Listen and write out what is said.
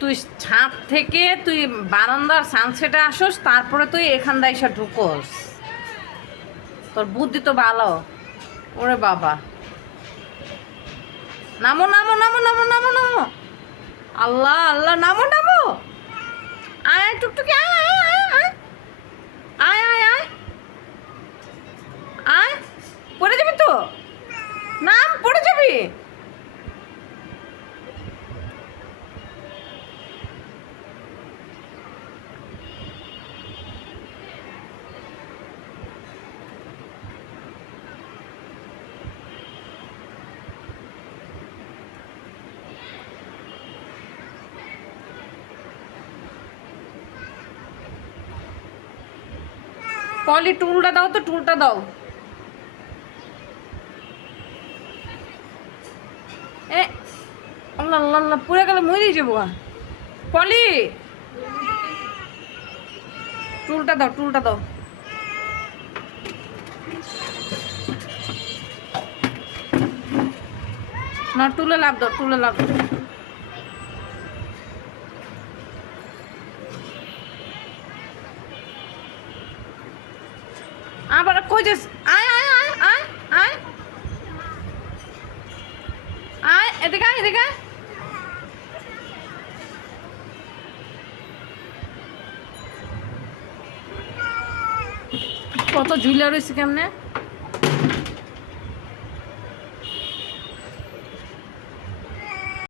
তুই ছাদ থেকে তুই বারান্দার সানসেটে আসোস, তারপরে তুই এখানটা এসে ঢুকোস। তোর বুদ্ধি তো ভালো। ওরে বাবা, নামো নামো নামো নামো নামো নামো। আল্লাহ আল্লাহ, নামো নামো। আয় আয় টুকটুকি, আয় আয় আয় আয় আয় আয় আয় আয়। পড়ে যাবি তো, নাম, পড়ে যাবি। পলি, টুলটা দাও তো, টুলটা দাও। এ আল্লাহ আল্লাহ আল্লাহ, পুড়ে গেলে মরে যাবো। পলি, টুলটা দাও, টুলটা দাও। না, টুলে লাভ দাও, টুলে লাভ দাও। আবার কই যাস? আয় আয় আয় আয় আয় আয়, এদিকে আয়, এদিকে আয়। কত ঝুলে রয়েছে কেমনে।